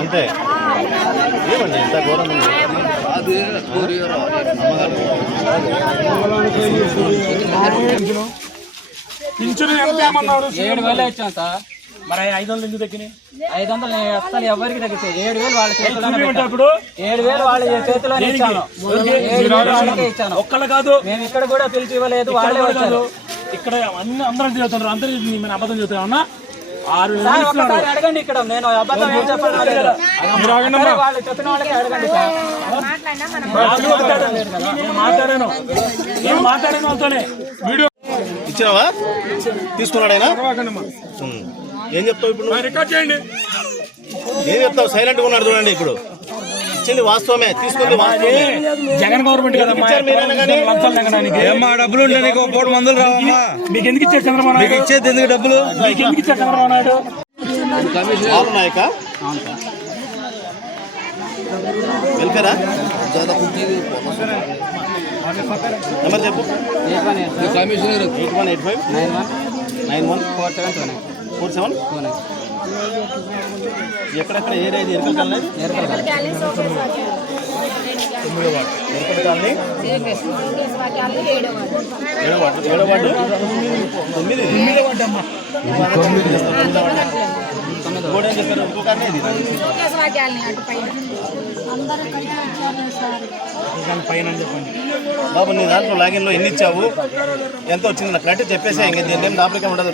అంతే ఏమండి ఇంత ఘోరం పింఛను ఎంత ఏమన్నారు? 7,000 ఇచ్చాను సార్. మరి 500 ఎందుకు తగ్గినాయి? 500 నేను అసలు ఎవరికి తగ్గించాను. 7,000 వాళ్ళ చేతిలో, 7,000 వాళ్ళ చేతిలో ఇచ్చాను. 7,000 వాళ్ళకే ఇచ్చాను. ఒక్కళ్ళు కాదు, మేము ఇక్కడ కూడా పిలిచి ఇవ్వలేదు, వాళ్ళే వచ్చారు. ఇక్కడ అందరం చదువుతున్నారు. అందరూ మన అబద్ధం చదువుతామన్నా. 6,000 ఒకసారి అడగండి. ఇక్కడ నేను అబద్ధం ఏం చెప్పాను, వాళ్ళు చెప్పిన వాళ్ళకి అడగండి సార్. నేను మాట్లాడాను వాళ్ళతోనే. వీడియో ఇచ్చినావా? తీసుకున్నాడు ఆయన. ఏం చెప్తావు ఇప్పుడు? రికార్డ్ చేయండి. ఏం చెప్తావు? సైలెంట్గా ఉన్నాడు చూడండి. ఇప్పుడు ఇచ్చింది వాస్తవమే, తీసుకుంది వాస్తవమే. జగన్ గవర్నమెంట్ కదా, డబ్బులు ఉంటే నీకు 3 మందులు రావమ్మా. మీకు ఎందుకు ఇచ్చారు చంద్రబాబు నాయుడు? ఇచ్చేది ఎందుకు డబ్బులు? మీకు ఎందుకు ఇచ్చారు చంద్రబాబు నాయుడు? నాయక వెల్ఫేరా నెంబర్ చెప్పు. 8185914729. ఎక్కడెక్కడ ఏరియా ఇది? ఎరకల కాలనీ, ఎరకల కాలనీ 7వ వార్డు 9. ఏం చెప్పారు? ఇంకో కాలనీ ఇది పైన చెప్పండి బాబు. నీ దాంట్లో లాగిన్లో ఎన్ని ఇచ్చావు, ఎంత వచ్చింది నాకు కరెక్ట్ చెప్పేసా. ఇంకా దీని ఏం దాపరికం ఉండదు.